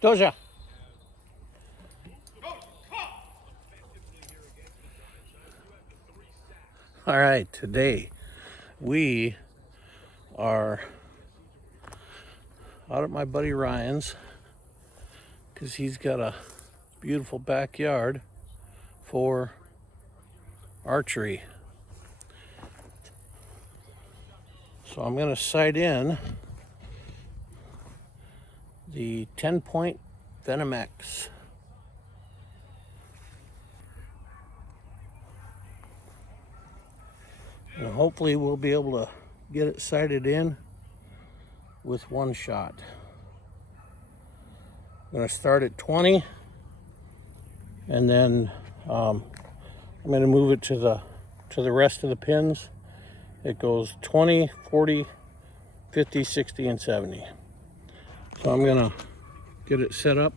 Doja. All right, today we are out at my buddy Ryan's because he's got a beautiful backyard for archery. So I'm going to sight in the 10-point VenomX. And hopefully we'll be able to get it sighted in with one shot. I'm going to start at 20 and then I'm going to move it to the rest of the pins. It goes 20, 40, 50, 60, and 70. So I'm going to get it set up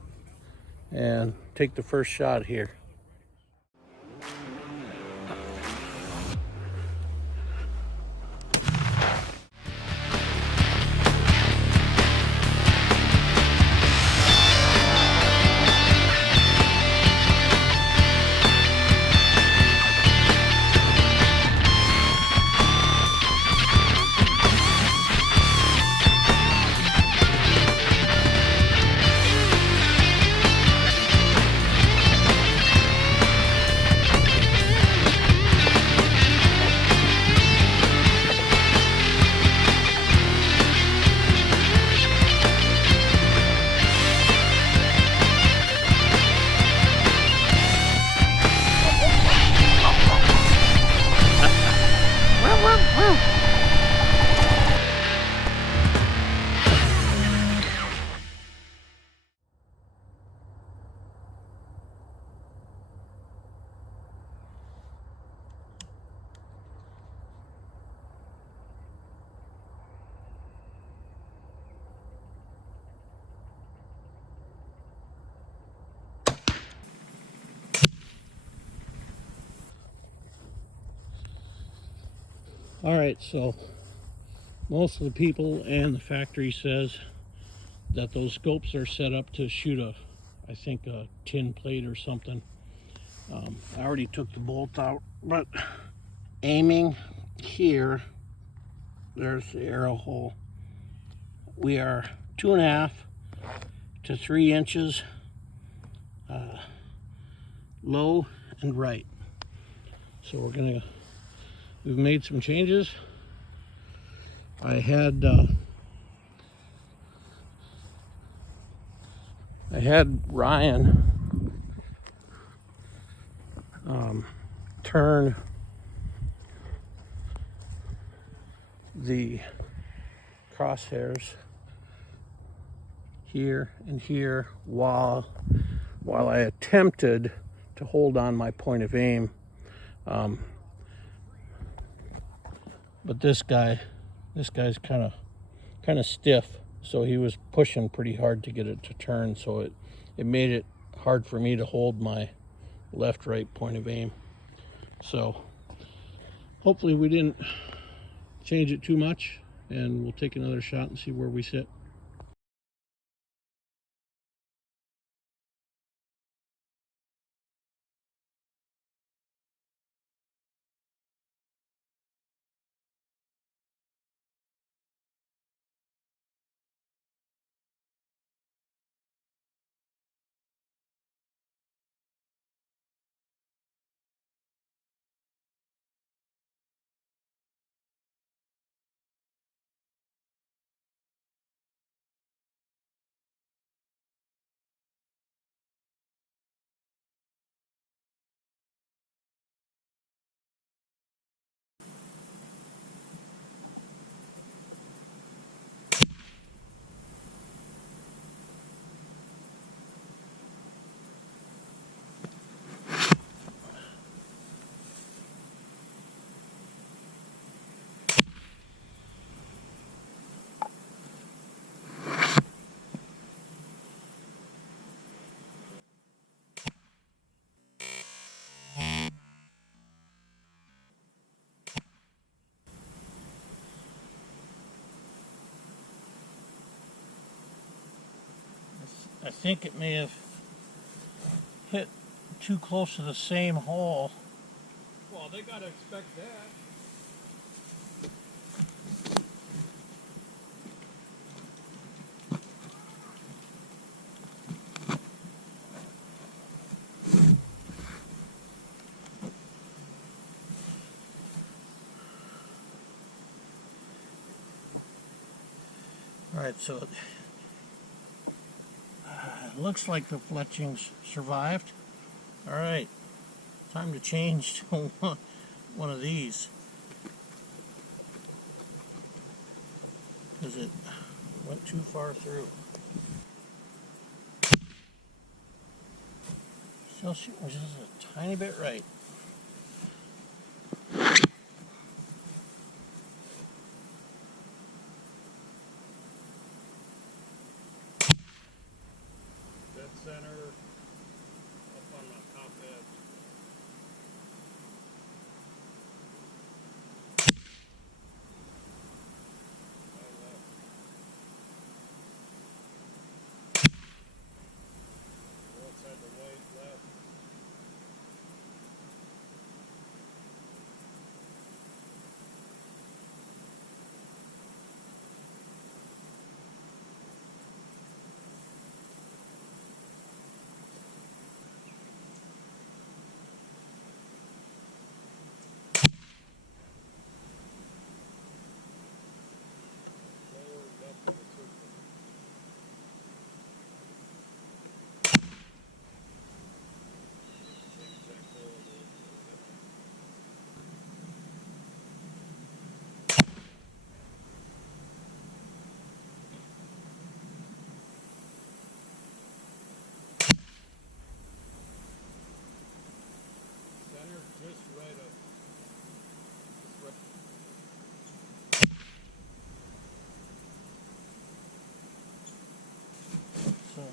and take the first shot here. All right, so most of the people and the factory says that those scopes are set up to shoot I think a tin plate or something. I already took the bolt out, but aiming here, there's the arrow hole. We are 2.5 to 3 inches low and right. So we've made some changes. I had Ryan turn the crosshairs here and here while I attempted to hold on my point of aim. But this guy's kind of stiff, so he was pushing pretty hard to get it to turn, so it made it hard for me to hold my left-right point of aim. So hopefully we didn't change it too much, and we'll take another shot and see where we sit. I think it may have hit too close to the same hole. Well, they gotta expect that. Alright, so it looks like the fletchings survived. Alright, time to change to one of these, because it went too far through. Still shooting just a tiny bit right. Dead center, up on the top edge. Right left. Go outside the white left. Lower left of the circle. Same exact hole as the VenomX. Center just right up. Just right. So,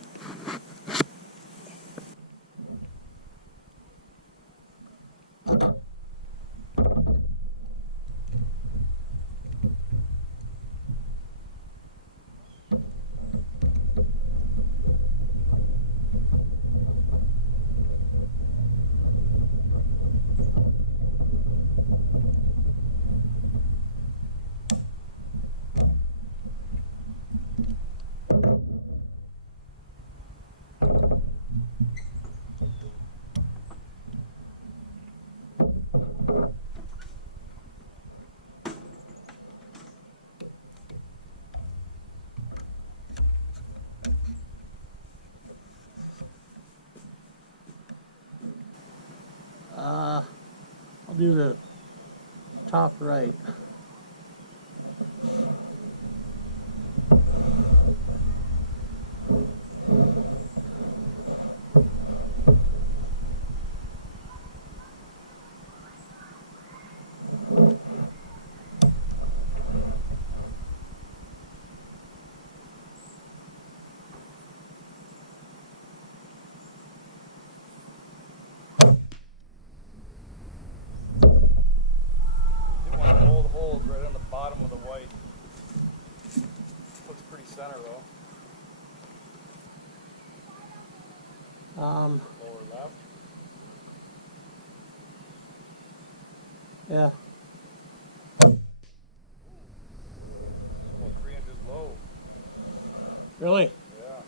I'll do the top right. Hit one of the old holes right on the bottom of the white. Looks pretty center though. Lower left. Yeah. Well, 3 inches low. Really? Yeah.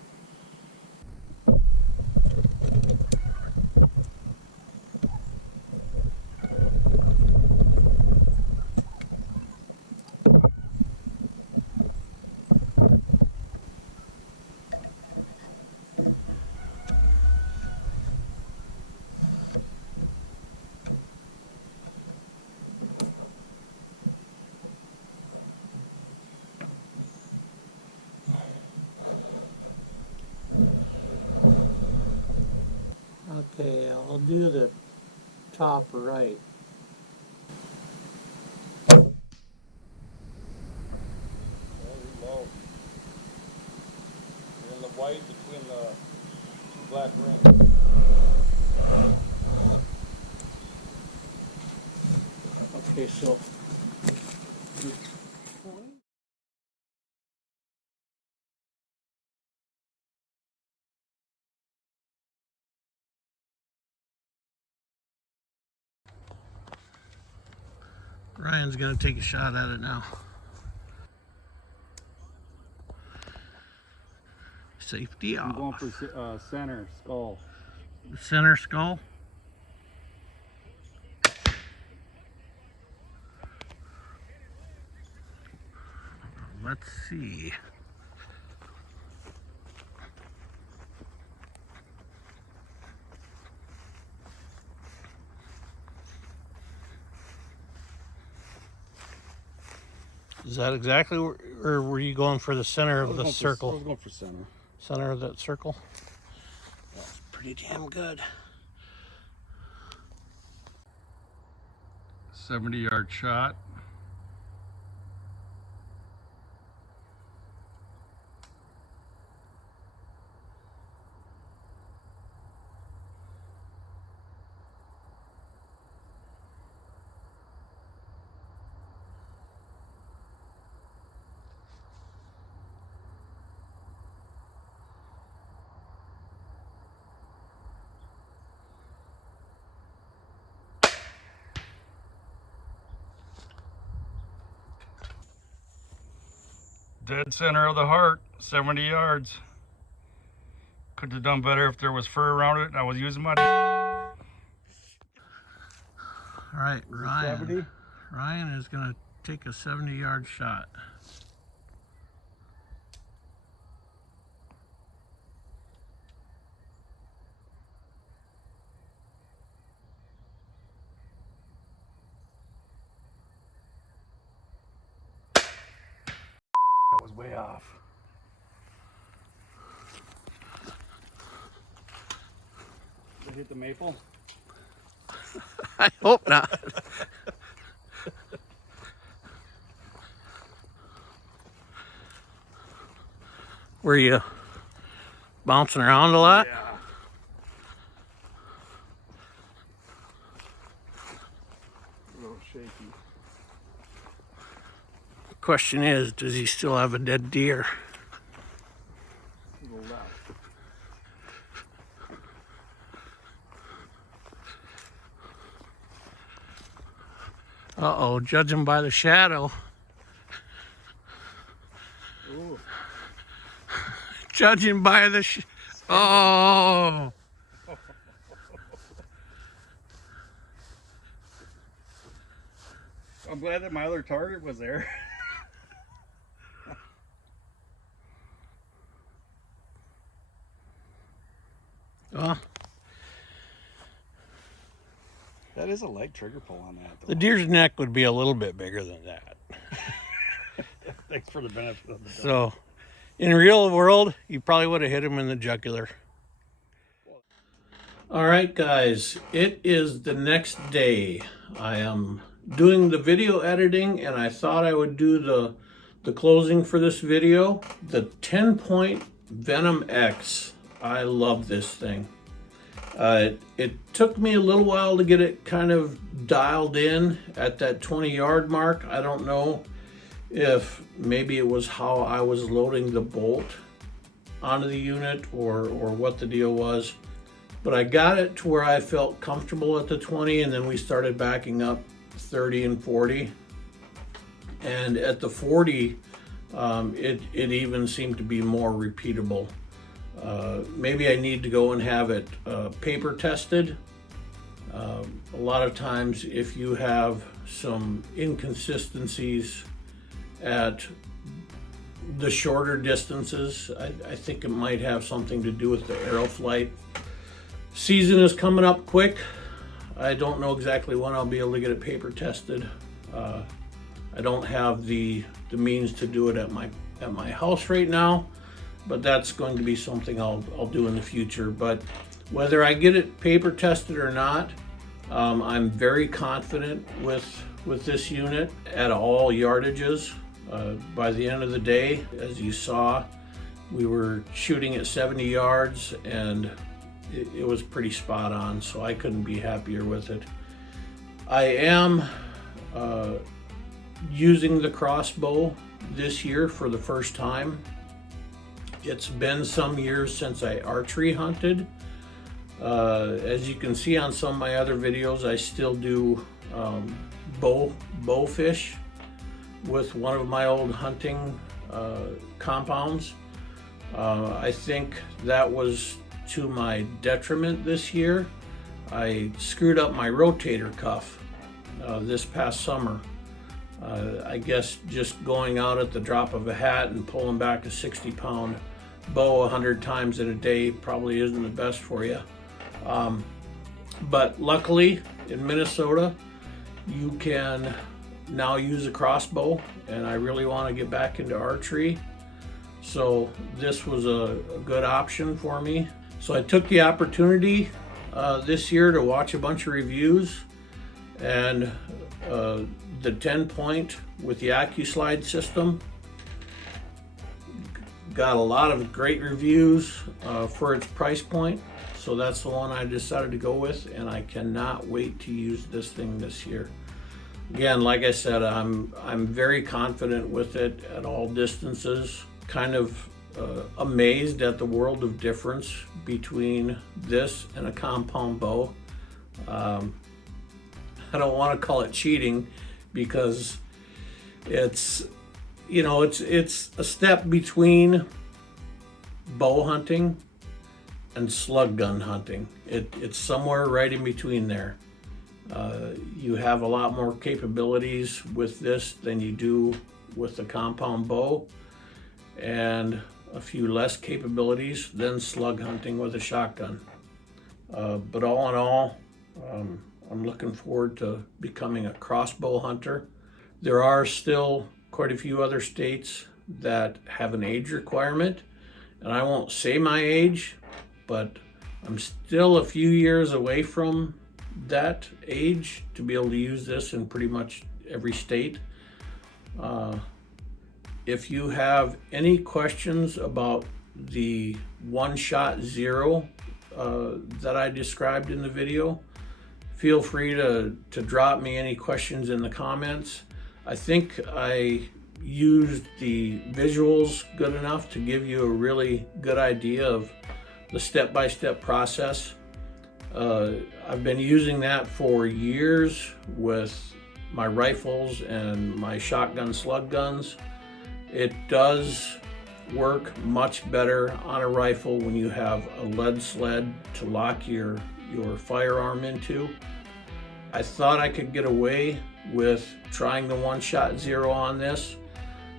Okay, I'll do the top right. Very low. You're in the white between the two black rings. Okay, so Ryan's gonna take a shot at it now. Safety off. I'm going for center skull. Center skull. Let's see. Is that exactly where, or were you going for the center of the circle? I was going for center. Center of that circle? That's pretty damn good. 70-yard shot. Dead center of the heart, 70 yards. Could have done better if there was fur around it and I was using my... All right, Ryan. 70? Ryan is gonna take a 70-yard shot. That was way off. Did it hit the maple? I hope not. Were you bouncing around a lot? Yeah. A little shaky. Question is, does he still have a dead deer? A little left. Uh-oh, judging by the shadow. Ooh. Judging by the oh. I'm glad that my other target was there. Oh, That is a light trigger pull on that, though. the deer's neck would be a little bit bigger than that. Thanks for the benefit of the doubt. So, in real world, you probably would have hit him in the jugular. All right, guys, it is the next day. I am doing the video editing, and I thought I would do the closing for this video. The 10-point VenomX. I love this thing. It took me a little while to get it kind of dialed in at that 20-yard mark. I don't know if maybe it was how I was loading the bolt onto the unit or what the deal was. But I got it to where I felt comfortable at the 20, and then we started backing up 30 and 40. And at the 40, it even seemed to be more repeatable. Maybe I need to go and have it paper tested. A lot of times if you have some inconsistencies at the shorter distances, I think it might have something to do with the arrow flight. Season is coming up quick. I don't know exactly when I'll be able to get it paper tested. I don't have the means to do it at my house right now, but that's going to be something I'll do in the future. But whether I get it paper tested or not, I'm very confident with this unit at all yardages. By the end of the day, as you saw, we were shooting at 70 yards, and it was pretty spot on, so I couldn't be happier with it. I am using the crossbow this year for the first time. It's been some years since I archery hunted. As you can see on some of my other videos, I still do bow fish with one of my old hunting compounds. I think that was to my detriment this year. I screwed up my rotator cuff this past summer. I guess just going out at the drop of a hat and pulling back a 60-pound bow 100 times in a day probably isn't the best for you. But luckily in Minnesota, you can now use a crossbow, and I really want to get back into archery. So this was a good option for me. So I took the opportunity this year to watch a bunch of reviews, and the 10-point with the AccuSlide system got a lot of great reviews for its price point. So that's the one I decided to go with, and I cannot wait to use this thing this year. Again, like I said, I'm very confident with it at all distances. Kind of amazed at the world of difference between this and a compound bow. I don't want to call it cheating, because it's, you know, it's a step between bow hunting and slug gun hunting. It's somewhere right in between there. You have a lot more capabilities with this than you do with the compound bow, and a few less capabilities than slug hunting with a shotgun. But all in all, I'm looking forward to becoming a crossbow hunter. There are still quite a few other states that have an age requirement, and I won't say my age, but I'm still a few years away from that age to be able to use this in pretty much every state. If you have any questions about the one-shot zero that I described in the video, feel free to drop me any questions in the comments. I think I used the visuals good enough to give you a really good idea of the step-by-step process. I've been using that for years with my rifles and my shotgun slug guns. It does work much better on a rifle when you have a lead sled to lock your firearm into. I thought I could get away with trying the one-shot zero on this,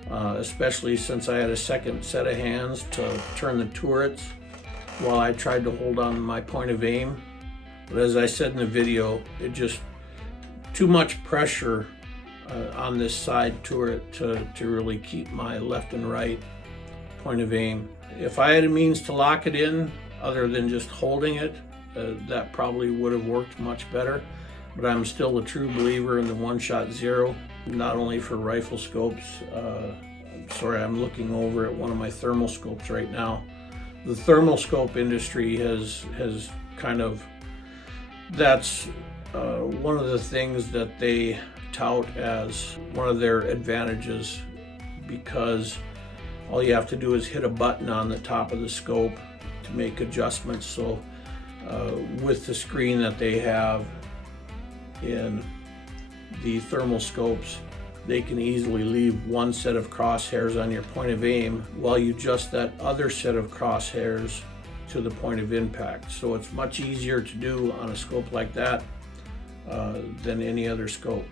especially since I had a second set of hands to turn the turrets while I tried to hold on to my point of aim. But as I said in the video, it just too much pressure on this side turret to really keep my left and right point of aim. If I had a means to lock it in other than just holding it, that probably would have worked much better. But I'm still a true believer in the one-shot zero, not only for rifle scopes. Sorry, I'm looking over at one of my thermal scopes right now. The thermal scope industry has kind of, that's one of the things that they tout as one of their advantages, because all you have to do is hit a button on the top of the scope to make adjustments. So with the screen that they have in the thermal scopes, they can easily leave one set of crosshairs on your point of aim while you adjust that other set of crosshairs to the point of impact. So it's much easier to do on a scope like that than any other scope.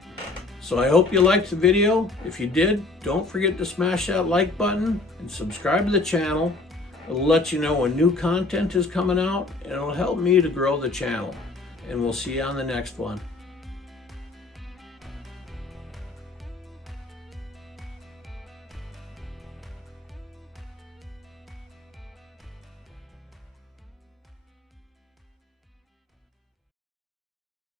So I hope you liked the video. If you did, don't forget to smash that like button and subscribe to the channel. It'll let you know when new content is coming out, and it'll help me to grow the channel. And we'll see you on the next one.